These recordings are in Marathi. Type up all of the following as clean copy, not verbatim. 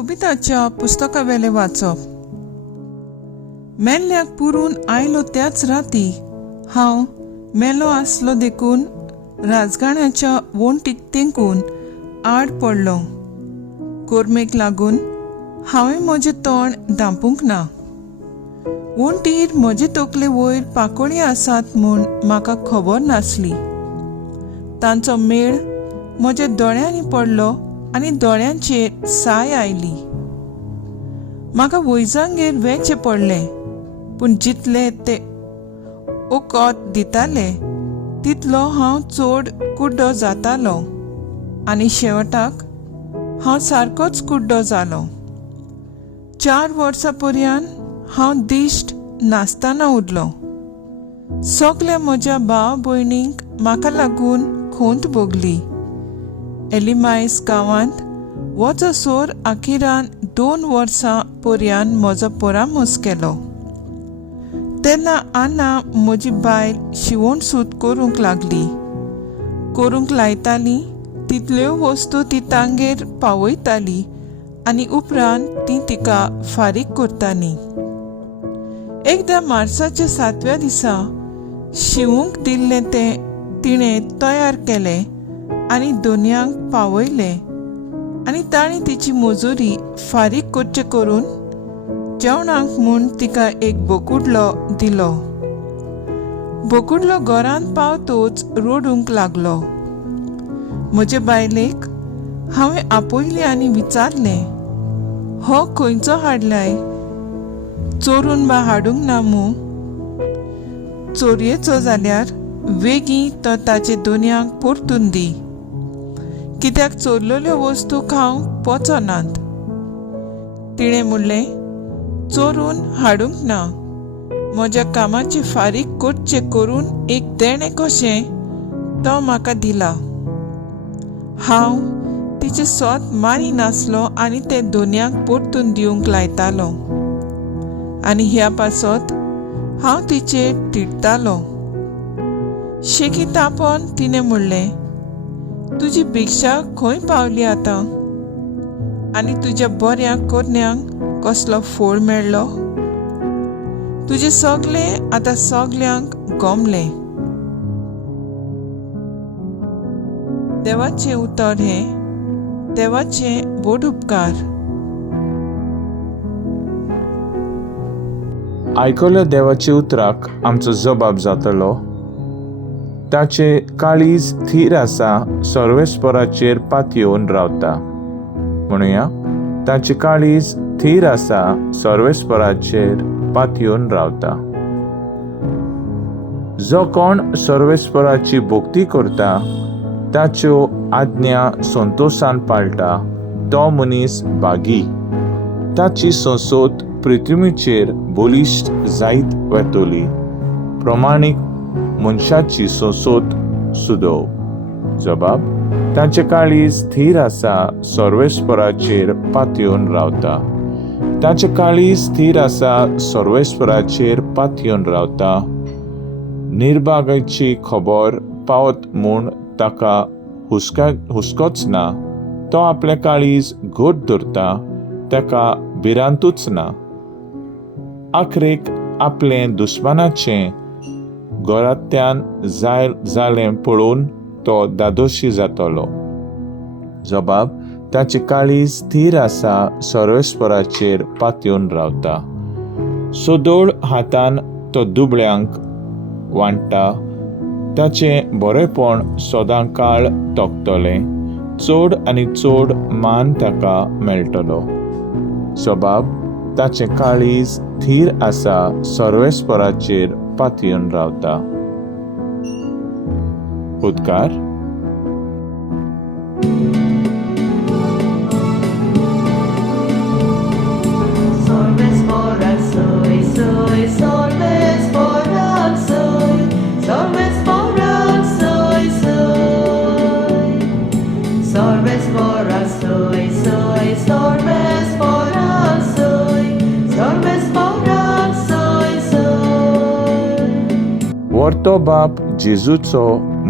सोबिताच्या पुस्तकावेले वाचप. मेल्ल्याक पुरून आयलो त्याच राती हांव मेलो आसलो देखून राजगाण्याच्या वोंटीक तेंकून आड पडलो. कोरमेक लागून हांवें म्हजें तोंड धांपूंक ना. वोंटीर म्हजे तकले वयर पाकोळी आसात म्हूण म्हाका खबर नासली. तांचो मेळ म्हज्या दोळ्यांनी पडलो आनी दोळ्यांचेर साय आयली. म्हाका वैजांगेर वेचे पडले, पूण जितले ते ओकोत दिताले तितलो हांव चड कुड्डो जातालो आनी शेवटाक हांव सारकोच कुड्डो जालो. 4 वर्सां पर्यंत हांव दिश्ट नासतना उरलो. सगल्या म्हज्या भाव भयणींक म्हाका लागून खोंत भोगली. एलिमायस गांवांत वचसोर आखिरान 2 वर्सां पर्यंत म्हजो परामोस केलो. तेन्ना आना म्हजी बायल शिवण सूत करूंक लागली. करूंक लायताली तितल्यो वस्तू ती तांगेर पावयताली आनी उपरांत ती तिका फारीक करताली. एकदां मार्साच्या 7व्या दिसा शिवूंक दिल्लें तें तिणें तयार केलें आनी दोनयांक पावयलें आनी ताणें तिची मजुरी फारीक करचे करून जेवणाक म्हूण तिका एक बोकुडलो दिलो. बोकुडलो घरांत पावतोच रडूंक लागलो. म्हजे बायलेक हांवें आपयलें आनी विचारलें, हो खंयचो हाडलाय? चोरून बा हाडूंक ना मू? चोरयेचो जाल्यार वेगीं तो ताचे दोनयांक परतून दी, कित्याक चोरलेल्यो वस्तू खावंक पोचनात. तिणें म्हणलें, चोरून हाडूंक ना, म्हज्या कामाची फारीक करचे करून एक देणें कशें तो म्हाका दिला. हांव तिचे सोत मानी नासलो आनी ते दोनयांक परतून दिवंक लायतालो आनी ह्या पासत हांव तिचेर तिडतालो. शेकी तापोन तिणें म्हणलें, तुजी भिक्षा खंय पावली आतां? आनी तुज्या बऱ्या करण्यांक कसलो फळ मेळ्ळो? तुजें सगलें आतां सगल्यांक गमलें. देवाचें उतर हें, देवाचें व्हड उपकार. आयकल्या देवाच्या उतराक आमचो जबाब जातलो. ताचे काळीज थीर आसा, सर्वेस्पराचेर पातयेवन रावता. म्हणुया, ताचे काळीज थीर आसा, सर्वेस्पराचेर पातयेवन रावता. जो कोण सर्वेस्पराची भोक्ती करता, ताच्यो आज्ञा संतोशान पाळटा, तो मनीस भागी. ताची संसोद पृथ्वीचेर बलिश्ट जायत वतली. प्रमाणीक मनशाची संसोद सुदोव. जबाब, ताचे काळीज थीर आसा, सर्वेस्पराचेर पातयेवन रावता. ताचे काळीज थीर आसा, सर्वेस्पराचेर पातयेवन रावता. निर्भागाची खबर पावत म्हूण ताका हुस्कोच ना. तो आपले काळीज घट धरता, ताका भिरांतूच ना. आखरेक आपलें दुस्मानाचें घरांतल्यान जालें पळोवन तो दादोशी जातलो. जबाब, ताचे काळीज थीर आसा, सर्वेस्पराचेर पातयेवन रावता. सोदोळ हातान तो दुबळ्यांक वांट्टा. ताचें बरेपण सदांकाळ तोखतलें. चड आनी चड मान ताका मेळटलो. जबाब, ताचें काळीज थीर आसा, सर्वेस्पराचेर पातयेवन रावता. उद्गार. वर्तो बाप जेजूचो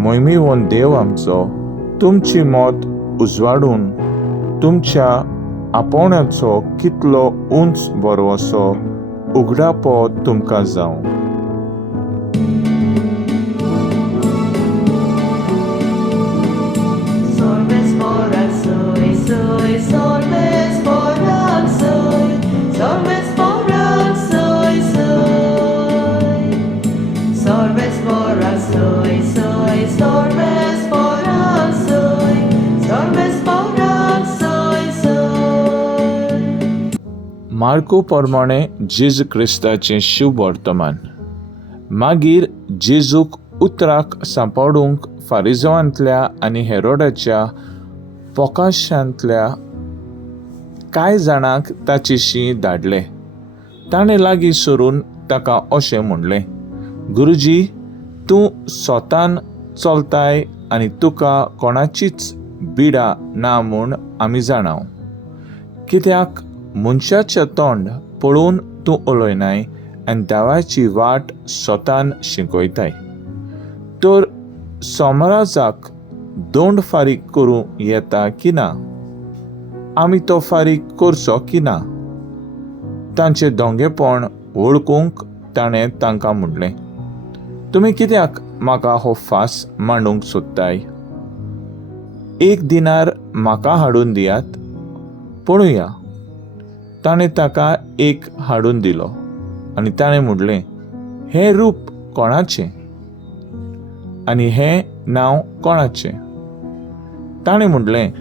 मोहिमेवन देव आमचो तुमची मोत उजवाडून तुमच्या आपोवण्याचो कितलो उंच बरो असो उगडापो तुमकां जावं. Sorbes morat soy, soy, sorbes morat soy, sorbes morat soy, soy. Sorbes morat soy, soy, sorbes morat soy, sorbes morat soy, soy. Marco प्रमाणे जेजू क्रिस्ताचें शुभ वर्तमान. मागीर जेजूक उतराक सांपडूंक फारिजांवांतल्या आनी हेरोदाच्या पोकाशांतल्या कांय जाणांक ताचे शीं धाडले. ताणें लागीं सरून ताका अशें म्हणलें, गुरुजी, तूं स्वतान चलताय आनी तुका कोणाचीच बिडा ना म्हूण आमी जाणाव. कित्याक मनशाचें तोंड पळोवन तूं उलयनाय आनी देवाची वाट स्वतान शिकयताय. तर सोमराजाक दोंड फारीक करूं येता की ना? आमी तो फारीक करचो की ना? तांचें दोंगेपण वळखूंक ताणें तांकां म्हणलें, तुमी कित्याक म्हाका हो फास मांडूंक सोदताय? 1 दिनार म्हाका हाडून दियात. पळोवया. ताणें ताका 1 हाडून दिलो आनी ताणें म्हणलें, हें रूप कोणाचें आनी हें नांव कोणाचें? ताणें म्हणलें,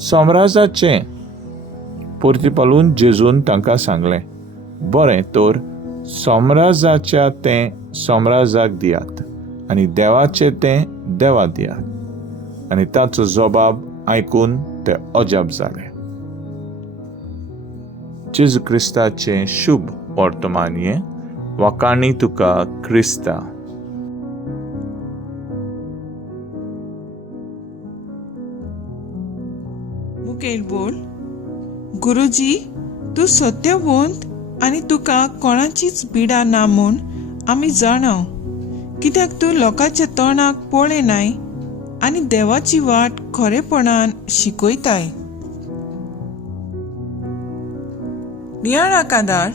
सोमराजाचें. परतीपालून जेजून तांकां सांगलें, बरें, तर सोमराजाच्या तें सोमराजाक दियात आनी देवाचें तें देवा दियात. आनी ताचो जबाब आयकून ते अजाप जाले. जेजू क्रिस्ताचें शुभ वर्तमान हें. वकाणी तुका क्रिस्ता. मुखेल बोल. गुरुजी, तूं सत्यवंत आनी तुका कोणाचीच बिडा ना म्हूण आमी जाणाव. कित्याक तूं लोकांच्या तोंडाक पळयनाय आनी देवाची वाट खरेपणान शिकयताय. नियाळा कादार.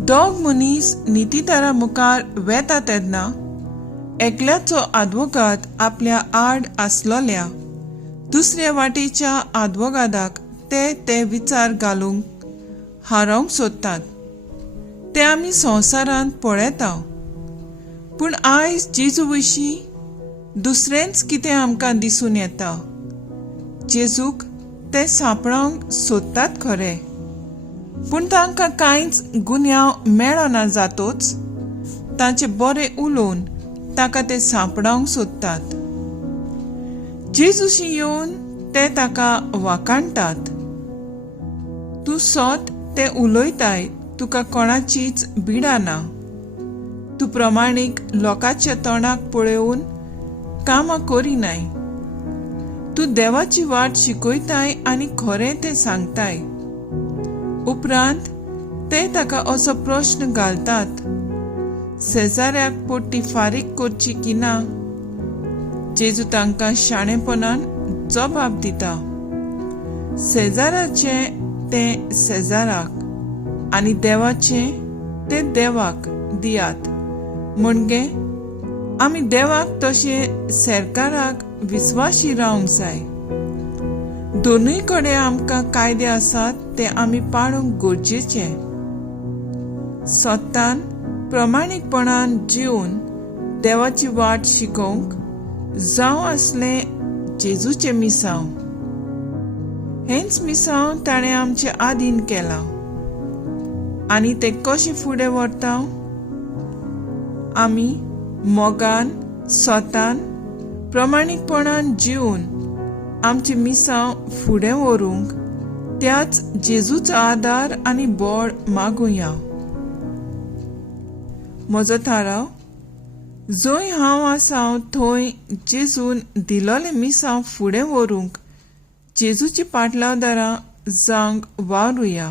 2 मनीस नितीदारा मुखार वेता तेन्ना एकल्याचो आदवोगाद आपल्या आड आसलोल्या दुसऱ्या वाटेच्या आदवोगादाक ते विचार घालूंक हारोवंक सोदतात. ते आमी संवसारांत पळयता. पूण आयज जेजू विशीं दुसरेंच कितें आमकां दिसून येता. जेजूक ते सांपळोवंक सोदतात खरें, पूण तांकां कांयच गुन्यांव मेळना जातोच तांचें बरें उलोवन ताका ते सांपडावंक सोदतात. जेजूशी येवन ते ताका वाखाणटात. तूं सोत ते उलयताय तुका कोणाचीच बिडा ना. तूं प्रमाणीक लोकांच्या तोंडाक पळोवन कामां करिनाय. तूं देवाची वाट शिकयताय आनी खरें तें सांगताय. उपरांत ते ताका असो प्रश्न घालतात, शेजाऱ्याक पोट्टी फारीक करची की ना? जेजू तांकां शाणेपणान जबाब दिता, शेजाऱ्याचें तें शेजाराक आनी देवाचें तें देवाक दियात. म्हणजे आमी देवाक तशें सरकाराक विस्वासी रावंक जाय. दोनूय कडेन आमकां कायदे आसात ते आमी पाळूंक गरजेचें. सत्तान प्रमाणीकपणान जिवन देवाची वाट शिकोवंक जावं आसलें जेजूचें मिसांव. हेंच मिसांव ताणें आमचे आदीन केलां. आनी ते कशें फुडें व्हरता? आमी मोगान स्वतान प्रमाणीकपणान जिवन आमचे मिसांव फुडें व्हरूंक त्याच जेजूचो आदार आनी बळ मागुया. म्हजो थाराव, जंय हांव आसां थंय जेजून दिलोलें मिसांव फुडें व्हरूंक जेजूची पाटलावदारां जावंक वावरुया.